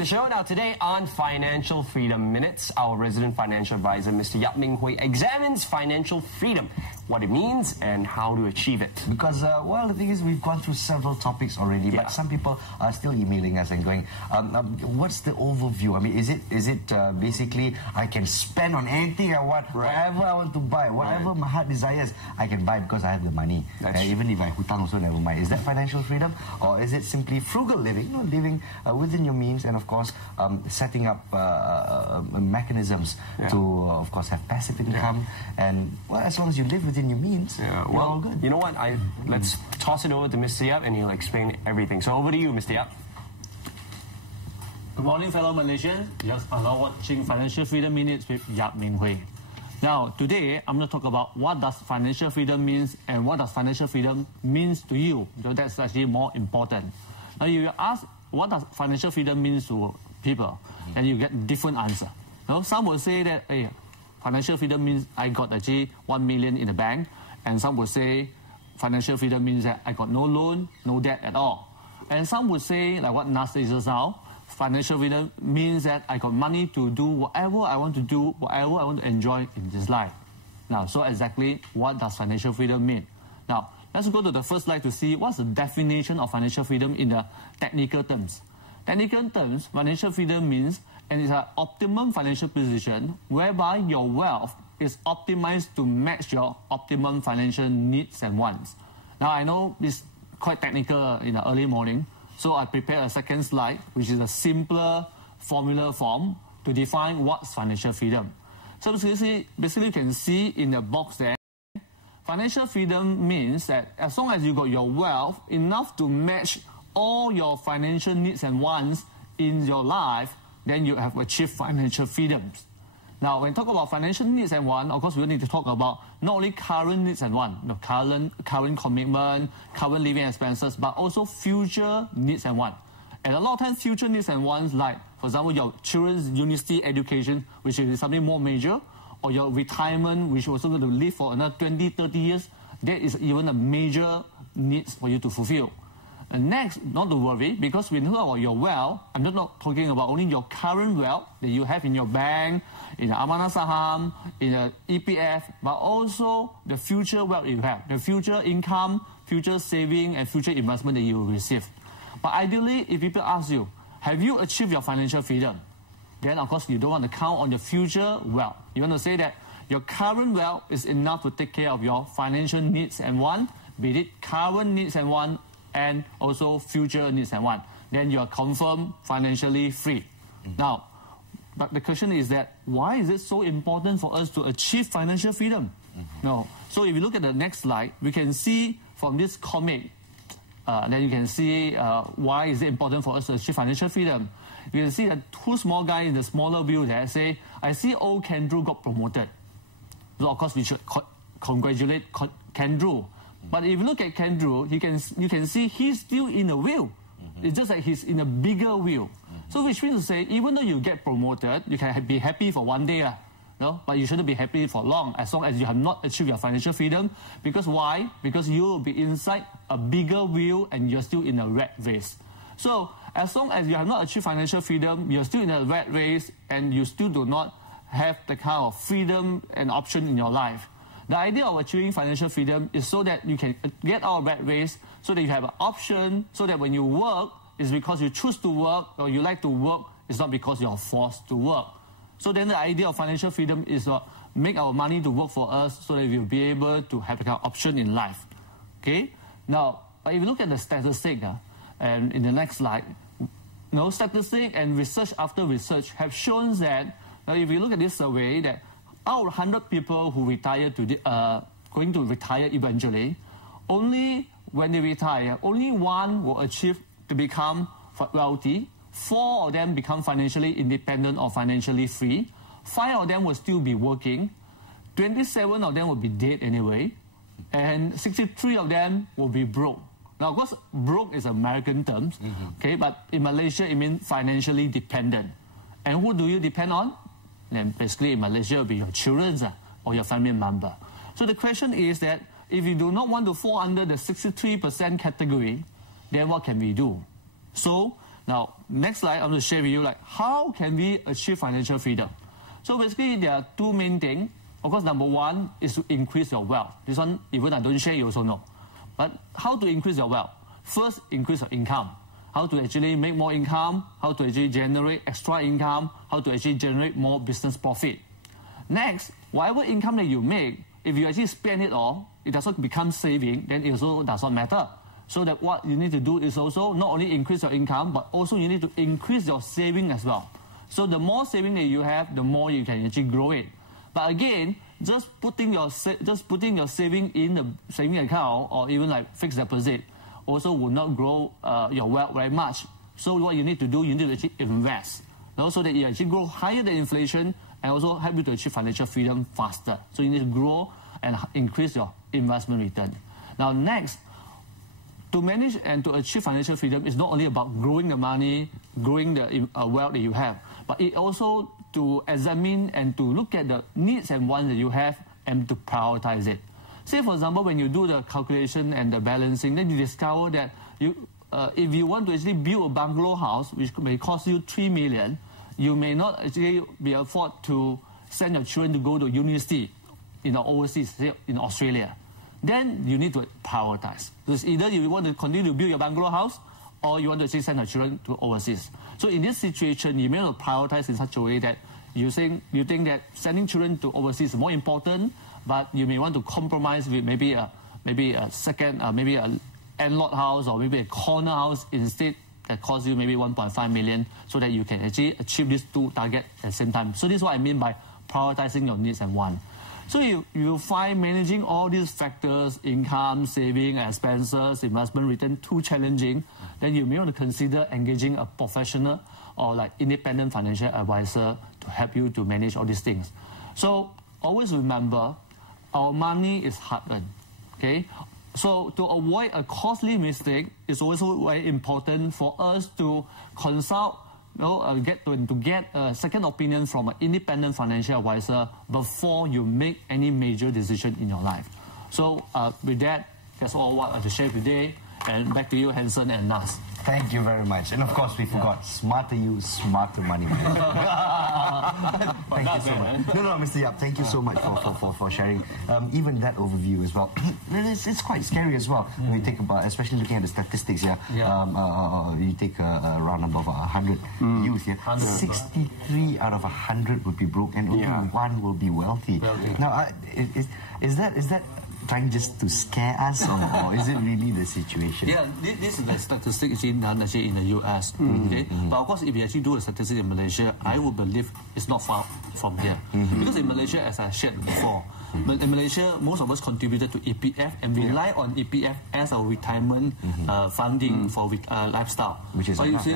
to the show. Now today on Financial Freedom Minutes, our resident financial advisor, Mr. Yap Ming Hui, examines financial freedom, what it means and how to achieve it. Because, well, the thing is, we've gone through several topics already, but some people are still emailing us and going, what's the overview? I mean, is it basically I can spend on anything I want, whatever I want to buy, whatever my heart desires, I can buy because I have the money. Even if I hutang also, never mind. Is that financial freedom? Or is it simply frugal living, you know, living within your means and, of course, setting up mechanisms to, of course, have passive income and, well, as long as you live within your means, you're all good. You know what? Let's toss it over to Mr. Yap and he'll explain everything. So over to you, Mr. Yap. Good morning, fellow Malaysians. Yes, I'm now watching Financial Freedom Minutes with Yap Ming Hui. Now, today, I'm going to talk about what does financial freedom means and what does financial freedom means to you. So that's actually more important. Now, you ask, what does financial freedom means to people? And you get different answer. Now, some will say that, hey, financial freedom means I got actually 1 million in the bank. And some will say financial freedom means that I got no loan, no debt at all. And some would say, like what Nas says just now, financial freedom means that I got money to do whatever I want to do, whatever I want to enjoy in this life. Now, so exactly what does financial freedom mean? Now, let's go to the first slide to see what's the definition of financial freedom in the technical terms. Technical terms, financial freedom means, and it's an optimum financial position whereby your wealth is optimized to match your optimum financial needs and wants. Now, I know it's quite technical in the early morning, so I prepared a second slide, which is a simpler formula form to define what's financial freedom. So basically you can see in the box there, financial freedom means that as long as you got your wealth enough to match all your financial needs and wants in your life, then you have achieved financial freedoms. Now, when we talk about financial needs and wants, of course, we need to talk about not only current needs and wants, current commitment, current living expenses, but also future needs and wants. And a lot of times, future needs and wants, like, for example, your children's university education, which is something more major, or your retirement, which you're also going to live for another 20, 30 years, that is even a major needs for you to fulfill. And next, not to worry, because when you talk about your wealth, I'm not talking about only your current wealth that you have in your bank, in the Amanah Saham, in the EPF, but also the future wealth you have, the future income, future saving, and future investment that you will receive. But ideally, if people ask you, have you achieved your financial freedom? Then, of course, you don't want to count on your future wealth. You want to say that your current wealth is enough to take care of your financial needs and wants, be it current needs and wants, and also future needs and wants. Then you are confirmed financially free. Now, but the question is that, why is it so important for us to achieve financial freedom? No. So if you look at the next slide, we can see from this comic, then you can see why is it important for us to achieve financial freedom. You can see that two small guys in the smaller view there say, I see old Kendrew got promoted. So of course we should congratulate Kendrew. But if you look at Kendrew, you can see he's still in a wheel. It's just like he's in a bigger wheel. So which means to say, even though you get promoted, you can be happy for one day, no? But you shouldn't be happy for long, as long as you have not achieved your financial freedom. Because why? Because you will be inside a bigger wheel and you're still in a rat race. So as long as you have not achieved financial freedom, you're still in a rat race and you still do not have the kind of freedom and option in your life. The idea of achieving financial freedom is so that you can get out of rat race, so that you have an option, so that when you work, it's because you choose to work or you like to work, it's not because you're forced to work. So then the idea of financial freedom is to make our money to work for us so that we'll be able to have a kind of option in life. Okay? Now, if you look at the statistic, and in the next slide, statistic and research after research have shown that, if you look at this survey, that out of 100 people who retire going to retire eventually, only when they retire, only one will achieve to become wealthy. 4 of them become financially independent or financially free. 5 of them will still be working. 27 of them will be dead anyway. And 63 of them will be broke. Now, of course, broke is American terms, okay? But in Malaysia, it means financially dependent. And who do you depend on? Then basically in Malaysia, it will be your children or your family member. So the question is that if you do not want to fall under the 63% category, then what can we do? So now next slide, I'm going to share with you like how can we achieve financial freedom. So basically, there are two main things. Of course, number one is to increase your wealth. This one, even I don't share, you also know. But how to increase your wealth? First, increase your income. How to actually make more income, how to actually generate extra income, how to actually generate more business profit. Next, whatever income that you make, if you actually spend it all, it does not become saving, then it also does not matter. So that what you need to do is also not only increase your income, but also you need to increase your saving as well. So the more saving that you have, the more you can actually grow it. But again, just putting your saving in the saving account or even like fixed deposit also will not grow your wealth very much. So what you need to do, you need to actually invest, so that you actually grow higher than inflation and also help you to achieve financial freedom faster. So you need to grow and increase your investment return. Now next, to manage and to achieve financial freedom is not only about growing the money, growing the wealth that you have, but it also to examine and to look at the needs and wants that you have and to prioritize it. Say, for example, when you do the calculation and the balancing, then you discover that if you want to actually build a bungalow house, which may cost you 3 million, you may not actually be afford to send your children to go to university in the overseas, say in Australia. Then you need to prioritize. Because either you want to continue to build your bungalow house, or you want to actually send your children to overseas. So in this situation, you may have to prioritize in such a way that you think that sending children to overseas is more important, but you may want to compromise with maybe a second, maybe a end-lot house or maybe a corner house instead that costs you maybe 1.5 million, so that you can actually achieve these two targets at the same time. So this is what I mean by prioritizing your needs and wants. So you find managing all these factors, income, saving, expenses, investment return, too challenging, then you may want to consider engaging a professional or like independent financial advisor to help you to manage all these things. So always remember, our money is hard-earned, okay? So to avoid a costly mistake, it's also very important for us to consult, to get a second opinion from an independent financial advisor before you make any major decision in your life. So with that, that's all what I have to share today. And back to you, Hanson and Nas. Thank you very much. And of course, we forgot, smarter you, smarter money. Thank you so much. No, Mr. Yap, thank you so much for sharing even that overview as well. It's quite scary as well when you think about, especially looking at the statistics here. You take a round number of 100 youth here. 63 out of 100 would be broke, and only one will be wealthy. Now, is that trying just to scare us, or is it really the situation? Yeah, this is the statistic done actually in the US. Okay? But of course, if you actually do the statistics in Malaysia, I would believe it's not far from here. Because in Malaysia, as I shared before, but in Malaysia, most of us contributed to EPF and rely on EPF as our retirement funding for lifestyle. Which is That's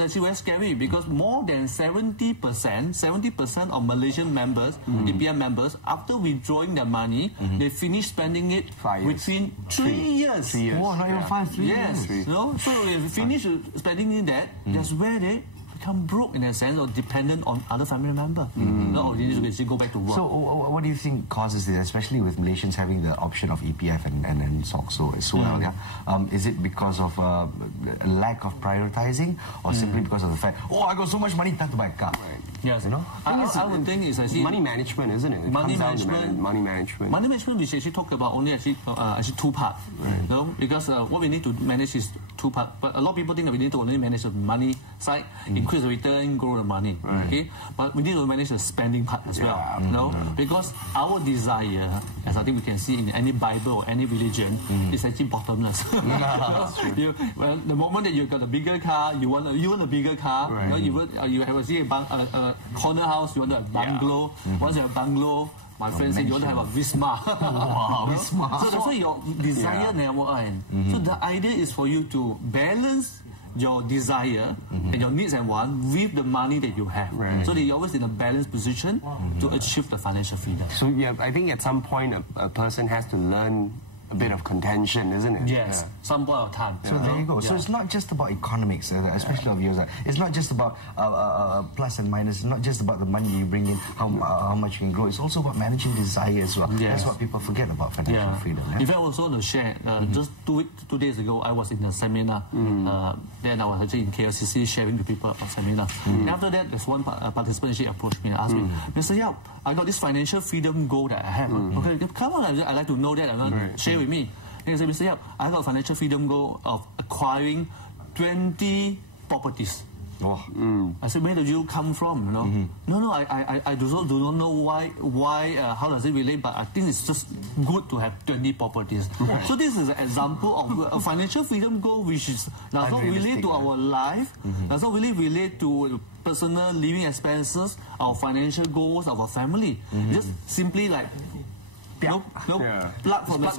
actually very scary, because more than 70% of Malaysian members, EPF members, after withdrawing their money, they finish spending it within 3 years. 3 years. Oh, not even 5, 3 years. Yes. No? So if you finish spending that, that's where they become broke in a sense, or dependent on other family member. No, they need to basically go back to work. So what do you think causes this, especially with Malaysians having the option of EPF and SOCSO as well? Is it because of a lack of prioritizing, or simply because of the fact, I got so much money, time to buy a car? Yes, I would think it's actually money management, isn't it? Money management. Money management. Money management, we should actually talk about only actually two parts. Because what we need to manage is two parts. But a lot of people think that we need to only manage the money side, increase the return, grow the money. Okay, but we need to manage the spending part as well. Because our desire, as I think we can see in any Bible or any religion, is actually bottomless. Well, the moment that you got a bigger car, you want a bigger car. You have a corner house, you want a bungalow. Once you have a bungalow, my friend said you want to have a Visma. Visma. So that's why your desire never ends. So the idea is for you to balance your desire and your needs and wants with the money that you have. So that you're always in a balanced position to achieve the financial freedom. So I think at some point a person has to learn a bit of contention, isn't it? Yes. some point of time. So there you go. So it's not just about economics, especially of yours. It's not just about plus and minus. It's not just about the money you bring in, how much you can grow. It's also about managing desire as well. That's what people forget about financial freedom. In fact, I also want to share, just 2 days ago, I was in a seminar. Then I was actually in KLCC sharing to people about seminar. And after that, there's one participant, she approached me and asked me, Mr. Yap, I got this financial freedom goal that I have. Okay, come on, I'd like to know that and share with me. And I said, Mr. Yap, I got a financial freedom goal of acquiring 20 properties. I said, where did you come from? You know? No, I do not know why, how does it relate, but I think it's just good to have 20 properties. So this is an example of a financial freedom goal which does not relate to our life, does not really relate to personal living expenses, our financial goals, our family. Just simply like plug from the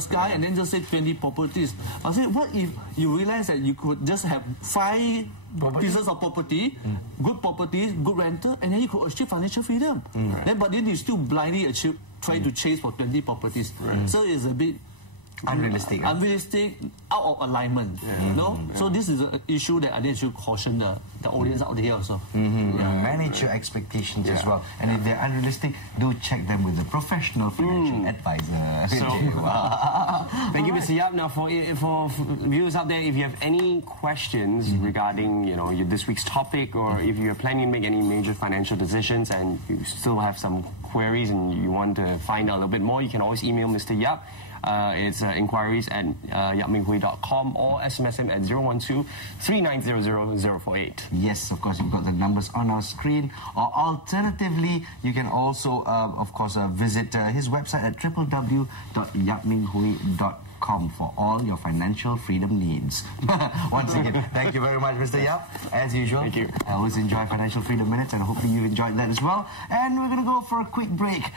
sky, and then just say 20 properties. I said, what if you realize that you could just have 5 pieces of property, good properties, good rental, and then you could achieve financial freedom. But then you still blindly try to chase for 20 properties. So it's a bit unrealistic, out of alignment. So this is an issue that I think you should caution the audience out there also. Manage your expectations as well, and if they're unrealistic, do check them with a professional financial advisor. Thank you, Mr. Yap. Now, for viewers out there, if you have any questions regarding this week's topic, or if you're planning to make any major financial decisions and you still have some queries and you want to find out a little bit more, you can always email Mr. Yap. It's inquiries@yapminghui.com or SMS him at 012-3900-048. Yes, of course, you've got the numbers on our screen. Or alternatively, you can also, of course, visit his website at www.yapminghui.com for all your financial freedom needs. Once again, thank you very much, Mr. Yap. As usual, thank you. I always enjoy Financial Freedom Minutes, and hopefully you enjoyed that as well. And we're going to go for a quick break.